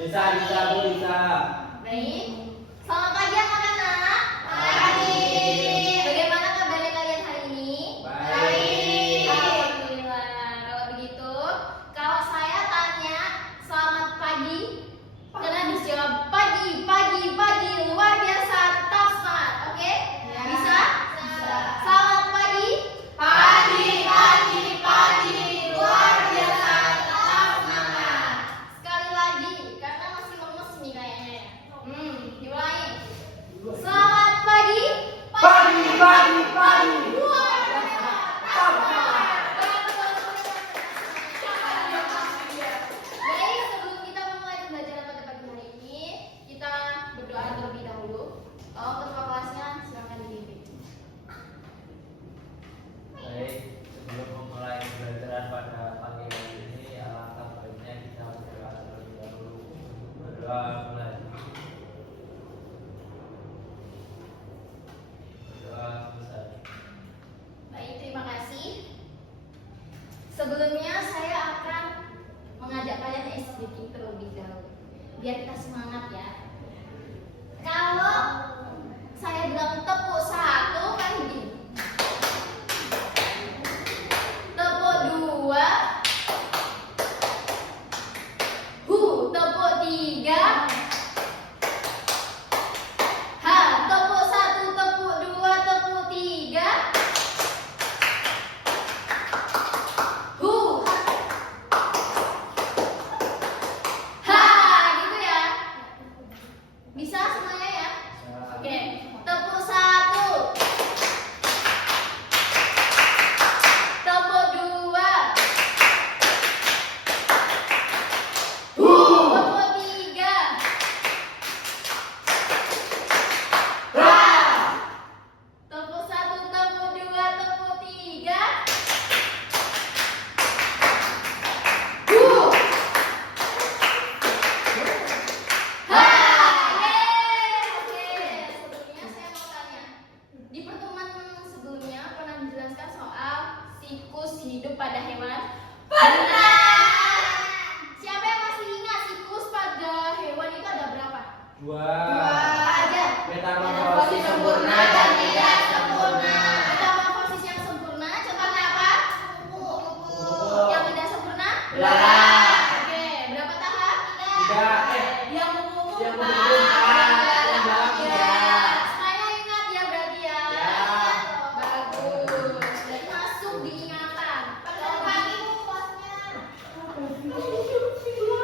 Bisa. Baik. Selamat pagi anak-anak. Pagi. Bagaimana kabarnya kalian hari ini? Baik. Alhamdulillah. Kalau begitu, kalau saya tanya selamat pagi, kalian harus jawab pagi, luar biasa, tetap semangat. Oke? Bisa? Selamat pagi. Pagi, luar biasa, tetap semangat. Sekali lagi, karena masih lemes nih kayaknya ya. Diulangi. Selamat pagi. Pagi. Luar biasa. Baik, sebelum kita memulai pembelajaran pada pagi hari ini, kita berdoa terlebih dahulu. Ketua kelasnya silakan dipimpin. Baik, sebelum memulai pembelajaran pada pagi hari ini, alangkah baiknya kita berdoa terlebih dahulu. Berdoa mulai. Berdoa selesai. Baik, terima kasih. Sebelumnya saya akan mengajak kalian speaking terlebih dahulu, biar kita semangat ya. Kalau saya bilang tepuk satu kan gini, tepuk dua, tepuk tiga, tepuk satu, tepuk dua, tepuk tiga, gitu ya. Bisa semuanya ya? Oke, tepuk satu, tepuk dua, tepuk tiga, tepuk satu, tepuk dua, tepuk tiga, Sebelumnya saya mau tanya, di pertemuan sebelumnya pernah dijelaskan soal siklus hidup pada hewan? Pernah. Siapa yang masih ingat siklus pada hewan itu ada berapa? Dua. Apa aja? Metamorfosis sempurna dan tidak sempurna. Metamorfosis yang sempurna contohnya apa? Yang tidak sempurna? Belalang. Oke, berapa tahap? Tiga. Yang Yang yang belalang tiga. Saya ingat ya berarti ya. Ya. Bagus. Jadi masuk diingatan.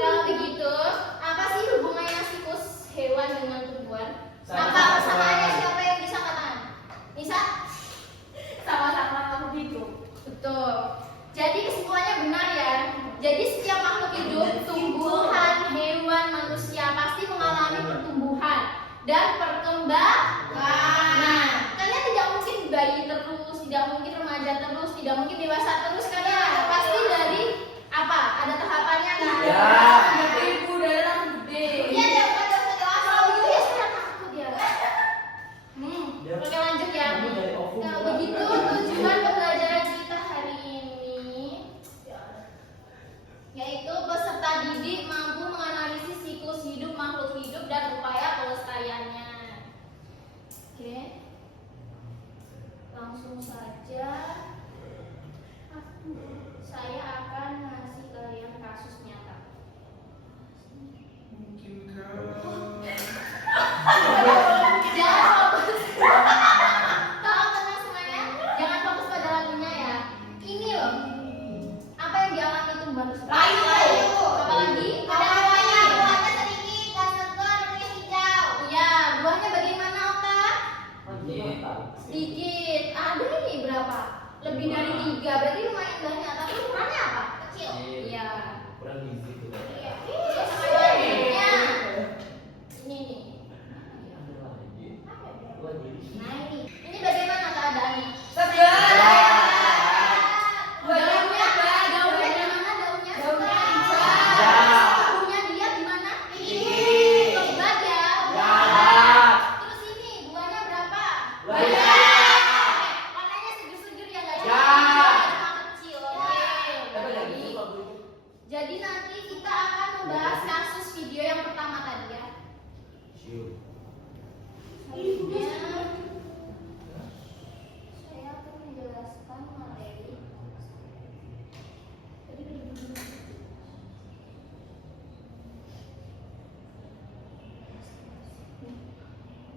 Kalau begitu, apa sih hubungannya siklus hewan dengan tumbuhan? Apa sama aja, siapa yang bisa katakan? Bisa? Sama-sama hidup. Betul. Jadi kesimpulannya benar ya. Jadi setiap makhluk hidup, tumbuhan, hewan, manusia pasti mengalami pertumbuhan dan perkembangan. Nah, kalian tidak mungkin bayi terus, tidak mungkin remaja terus, tidak mungkin dewasa terus. Kalian pasti dari apa? Ada tahapannya kan? Ya. Ibu dari langsung gede. Iya, dia pada dewasa. Kalau gitu ya saya takut ya. Oke, lanjut ya. Nah, begitu tujuan pembelajaran kita hari ini, yaitu peserta didik mampu menganalisis siklus hidup makhluk hidup dan upaya pelestariannya. Oke, langsung saja saya akan ngasih kalian kasus nyata. Jangan fokus. Tolong tenang semuanya. Jangan fokus pada lagunya ya. Ini loh. Apa yang dialami tumbuhan tersebut? Apa lagi? Ada apanya? Buahnya sedikit, gak segar, warnanya hijau. Iya, buahnya bagaimana, Oka? Sedikit. Ada ini berapa? Lebih dari 3. Berarti lumayan banyak. Tapi ukurannya apa? Kecil. Iya. Kurang gizi tuh. Iya, sama aja. Ini nih. Nah ini bagaimana keadaannya? Daunnya gimana daunnya? Daunnya dia gimana? Lebat ya. Terus ini buahnya berapa? Warnanya seger-seger ya nggak? Kecil. Oke. Jadi nanti kita akan Selanjutnya saya akan menjelaskan materi.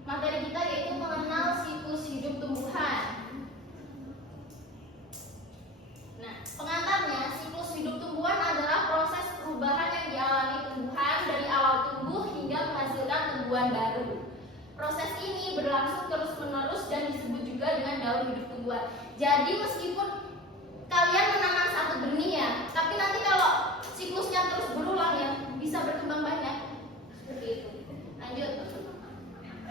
Materi kita yaitu mengenal siklus hidup tumbuhan. Nah, pengantarnya, siklus hidup tumbuhan adalah proses perubahan yang dialami tumbuhan dari awal tumbuh hingga menghasilkan tumbuhan baru. Proses ini berlangsung terus-menerus dan disebut juga dengan daur hidup tumbuhan. Jadi meskipun kalian menanam satu benih ya, tapi nanti kalau siklusnya terus berulang ya, bisa berkembang banyak. Seperti itu. Lanjut.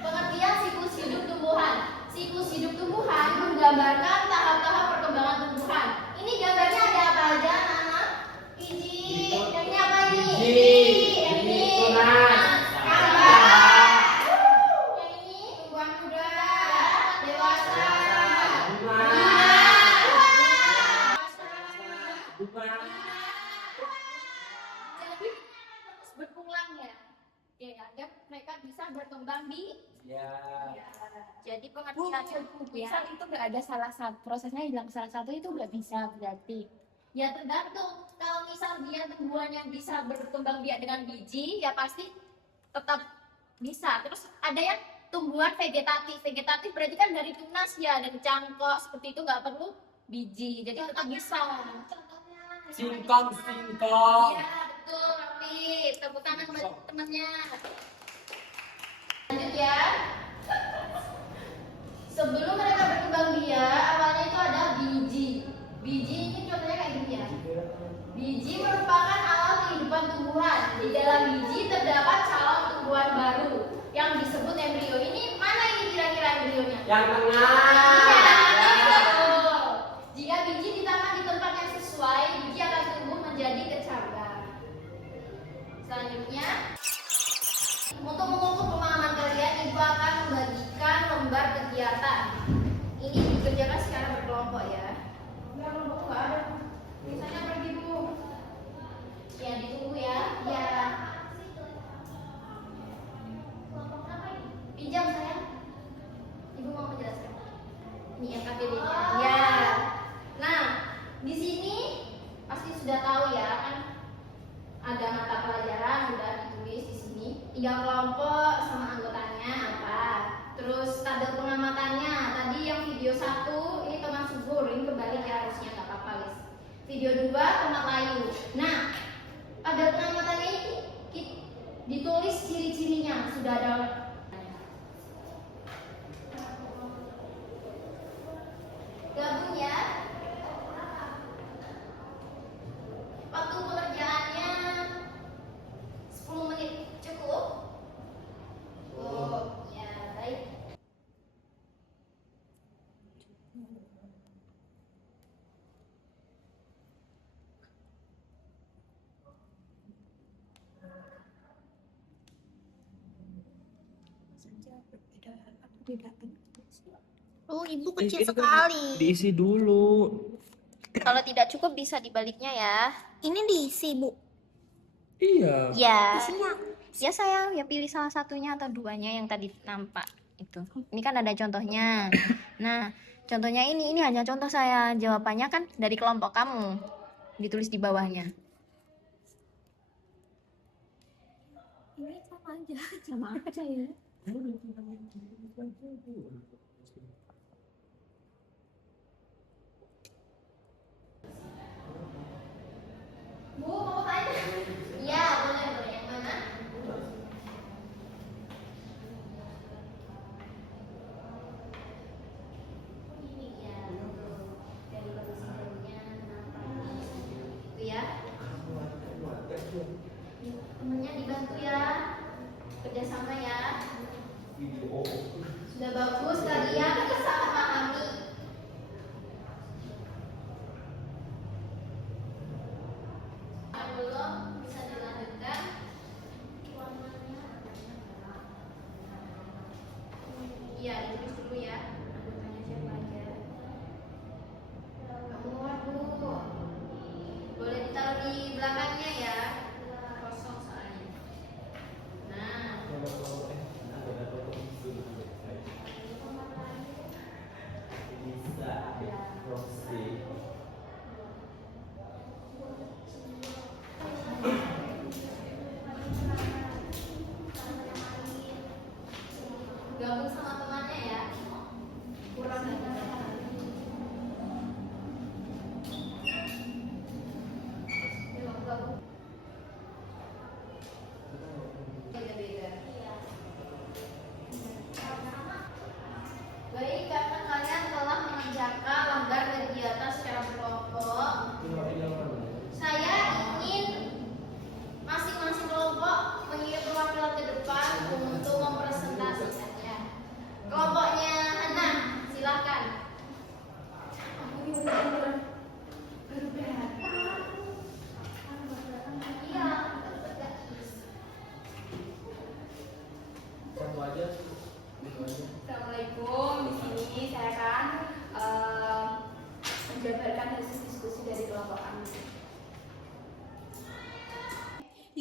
Pengertian siklus hidup tumbuhan. Siklus hidup tumbuhan menggambarkan tahap-tahap perkembangan tumbuhan. Ini gambarnya ada apa aja, anak-anak? Biji. Yang ini apa ini? Yang ini tunas. Kambar. Yang ini tumbuhan muda. Dewasa. Jadi terus berulang ya. Oke, agar mereka bisa berkembang di Ya. jadi pengertiannya Misal itu nggak ada salah satu prosesnya hilang salah satu itu nggak bisa berarti. ya tergantung. Kalau misal dia tumbuhan yang bisa berkembang biak dengan biji, ya pasti tetap bisa. Terus ada yang tumbuhan vegetatif. Vegetatif berarti kan dari tunas ya, dari cangkok seperti itu nggak perlu biji, jadi tetap bisa. Singkong. Iya betul, Rafi. Tepuk tangan buat temannya. Lanjut ya. Sebelum mereka berkembang biak, awalnya itu ada biji. Biji ini contohnya kayak gini ya. Biji merupakan awal kehidupan tumbuhan. Di dalam biji terdapat calon tumbuhan baru yang disebut embrio. Ini mana ini kira-kira embrionya? Yang tengah. Iya, betul. Jika biji ditanam di tempat yang sesuai, biji akan tumbuh menjadi kecambah. Selanjutnya, untuk mengukur pemahaman kalian, Ibu akan membagikan lembar kegiatan. Ini dikerjakan secara berkelompok ya. Enggak, kelompok nggak ada. Misalnya pergi Bu. Ya ditunggu ya. Ya. Pinjam sayang. Ibu mau menjelaskan. Ini yang KBD-nya. Ya. Nah, di sini pasti sudah tahu ya kan. Ada mata pelajaran sudah ditulis di sini. 3 kelompok sama anggotanya apa. Terus tabel pengamatannya. Tadi yang video 1 ini teman subur, ini kebalik ya harusnya nggak apa-apa guys. Video 2 tomat layu. Nah, tabel pengamatannya ini ditulis ciri-cirinya sudah ada. Gabung ya. Waktu pengerjaannya 10 menit cukup? Oh, ya baik. Oh, ibu kecil sekali. Diisi dulu. Kalau tidak cukup bisa dibaliknya ya. Ini diisi, Bu. Iya. Ya. Ya sayang, ya pilih salah satunya atau duanya yang tadi nampak itu. Ini kan ada contohnya. Nah, contohnya ini hanya contoh saya. Jawabannya kan dari kelompok kamu. Ditulis di bawahnya. Ini sama aja. Sama aja ya. Bu, mau tanya? Iya, boleh, boleh. Yang mana? Ini ya. Dari posisi daunnya, kenapa? Itu ya. Temennya dibantu ya. Kerjasama ya. Sudah bagus, kalian bisa memahami. Belum bisa dilanjutkan. Iya, ditulis dulu ya. Anggotanya siapa aja. Muat Bu. Boleh ditaruh di belakangnya ya. Kosong soalnya. Nah,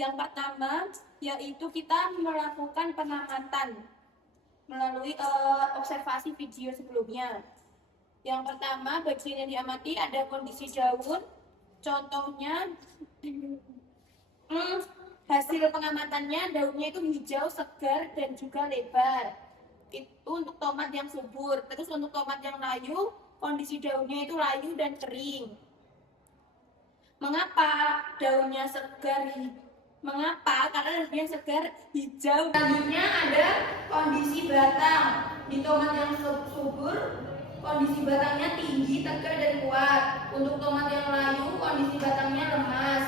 Yang pertama yaitu kita melakukan pengamatan melalui observasi video sebelumnya. Yang pertama, bagian yang diamati ada kondisi daun. Contohnya, hasil pengamatannya daunnya itu hijau, segar, dan juga lebar. Itu untuk tomat yang subur. Terus untuk tomat yang layu, kondisi daunnya itu layu dan kering. Mengapa daunnya segar? Mengapa? Karena daunnya segar, hijau. Selanjutnya ada kondisi batang. Di tomat yang subur, kondisi batangnya tinggi, tegar, dan kuat. Untuk tomat yang layu, kondisi batangnya lemas.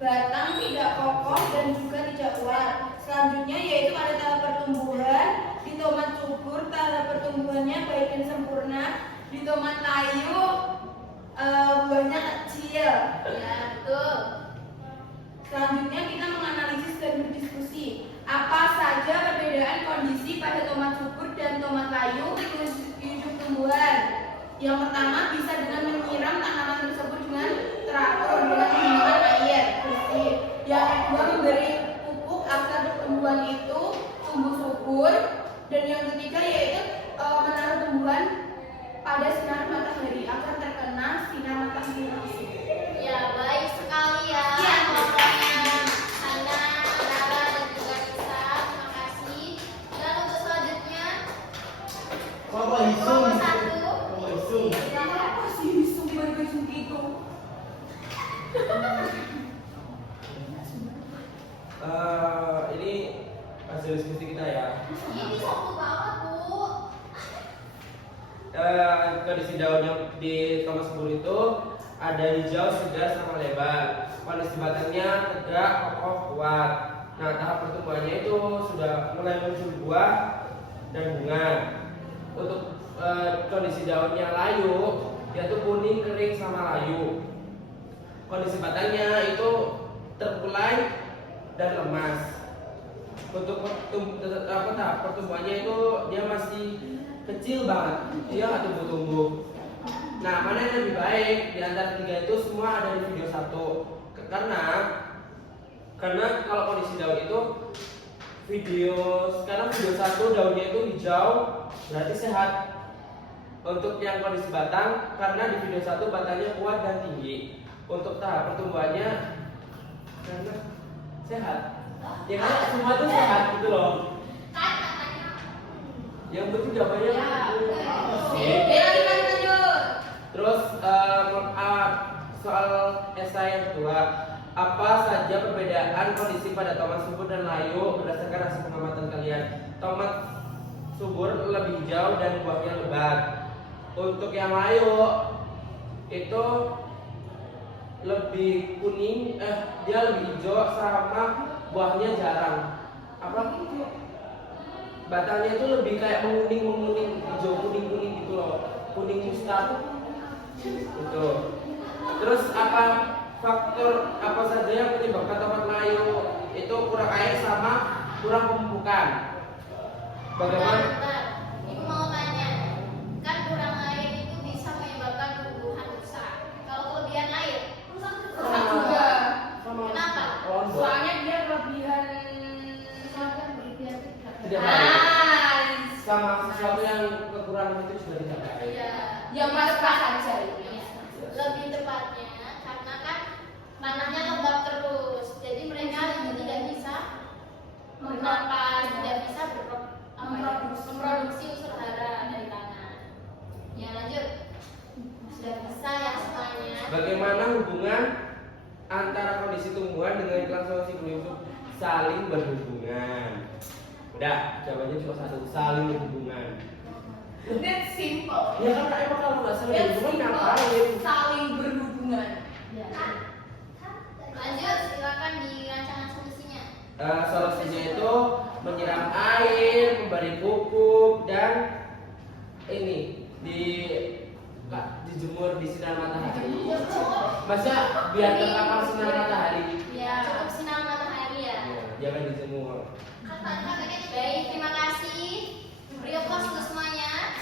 Batang tidak kokoh dan juga tidak kuat. Selanjutnya yaitu ada tahap pertumbuhan. Di tomat subur, tahap pertumbuhannya baik dan sempurna. Di tomat layu, buahnya kecil. Ya, betul. Selanjutnya kita menganalisis dan berdiskusi. Apa saja perbedaan kondisi pada tomat subur dan tomat layu hidup tumbuhan? Yang pertama bisa dengan menyiram tanaman tersebut dengan teratur dengan menggunakan air bersih. Yang kedua memberi pupuk agar tumbuhan itu tumbuh subur. Dan yang ketiga yaitu menaruh tumbuhan pada sinar matahari agar terkena sinar matahari langsung. Ya, baik sekali ya. Ya. Kelompoknya Hana, Rara, dan juga Nisa. Terima kasih. Dan untuk selanjutnya, kelompok satu. Apa sih sumber-sumber itu? Ini hasil diskusi kita ya. Ini satu banget, Bu. Kondisi daun yang di tomat subur itu ada hijau, segar, sama lebar. Kondisi batangnya tegak, kokoh, kuat. Nah, tahap pertumbuhannya itu sudah mulai muncul buah dan bunga. Untuk kondisi daunnya layu, dia tuh kuning, kering, sama layu. Kondisi batangnya itu terkulai dan lemas. Untuk tahap pertumbuhannya itu dia masih kecil banget, dia nggak tumbuh-tumbuh. Nah, mana yang lebih baik di antara tiga itu semua ada di video 1. Karena kalau kondisi daun itu sekarang video 1 daunnya itu hijau, berarti sehat. Untuk yang kondisi batang, karena di video 1 batangnya kuat dan tinggi. Untuk tahap pertumbuhannya karena sehat. Ya kan semua itu sehat gitu loh. Yang penting jawabannya Lanjut. Terus soal esai yang kedua, apa saja perbedaan kondisi pada tomat subur dan layu berdasarkan hasil pengamatan kalian? Tomat subur lebih hijau dan buahnya lebat. Untuk yang layu itu lebih kuning, dia lebih hijau sama buahnya jarang. Apa? Batangnya itu lebih kayak menguning, hijau kuning gitu loh, kuning mustard. Gitu. Terus faktor apa saja yang menyebabkan tomat layu itu kurang air sama kurang pemupukan? Bagaimana? Bentar. Ibu mau tanya, kan kurang air itu bisa menyebabkan tumbuhan rusak. Kalau kelebihan air, rusak juga. Kenapa? Soalnya dia kelebihan Tidak baik. Sama sesuatu yang kekurangan itu sudah tidak baik. Iya. yang pas-pas saja. Iya. Lebih tepatnya karena kan tanahnya lembab terus, jadi mereka itu tidak bisa menapas, tidak bisa memproduksi unsur hara dari tanah. Ya lanjut. Sudah bisa ya semuanya. Bagaimana hubungan antara kondisi tumbuhan dengan kelangsungan siklus hidup? Saling berhubungan. Udah, jawabannya cuma satu, saling berhubungan. That's simple. Ya kan emang kalau nggak saling That's berhubungan simple. ngapain? Saling berhubungan. Lanjut, silakan dirancangkan solusinya. Solusinya itu menyiram air, memberi pupuk, dan ini dijemur di sinar matahari. Masa biar terpapar sinar matahari? Ya, cukup sinar matahari ya. Jangan dijemur. Baik, terima kasih. Beri aplaus untuk semuanya.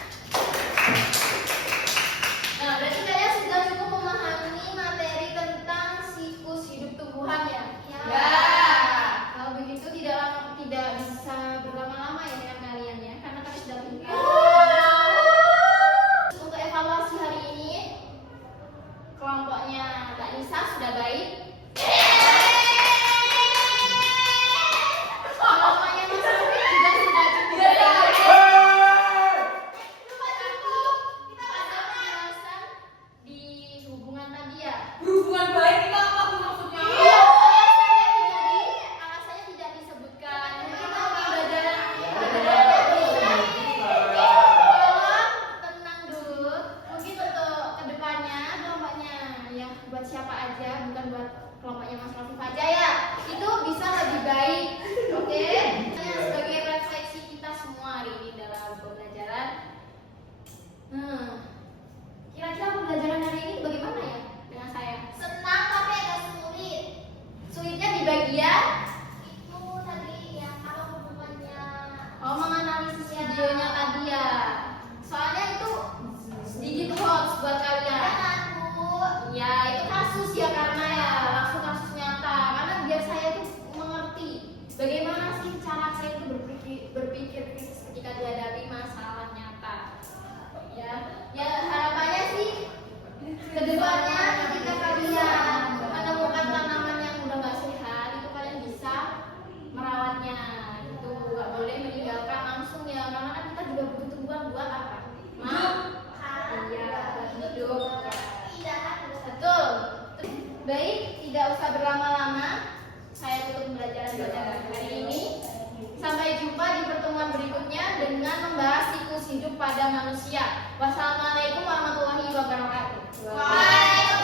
Nah, berarti kalian sudah cukup memahami materi tentang siklus hidup tumbuhan ya. aja, bukan buat kelompoknya Mas Rafif aja ya. Itu bisa lebih baik. Oke? Sebagai refleksi kita semua hari ini dalam pembelajaran. Kira-kira pembelajaran hari ini bagaimana ya dengan saya? Senang tapi agak sulit. Sulitnya di bagian Itu tadi yang apa hubungannya? menganalisis videonya tadi ya. Soalnya itu sedikit hot buat kalian. Jangan Bu. Ya itu kasus ya, karena ya langsung kasus nyata. Karena biar saya tuh mengerti bagaimana sih cara saya itu berpikir kritis ketika dihadapi masalah nyata. Ya harapannya sih kedepannya ketika kalian menemukan tanaman yang udah gak sehat, itu kalian bisa merawatnya. Itu nggak boleh meninggalkan langsung ya, karena kan kita juga butuh tumbuhan buat apa? Iya, hidup. Tidak kan? Betul. Baik, tidak usah berlama-lama. Saya tutup pembelajaran pada hari ini. Sampai jumpa di pertemuan berikutnya dengan membahas siklus hidup pada manusia. Wassalamualaikum warahmatullahi wabarakatuh. Waalaikumsalam.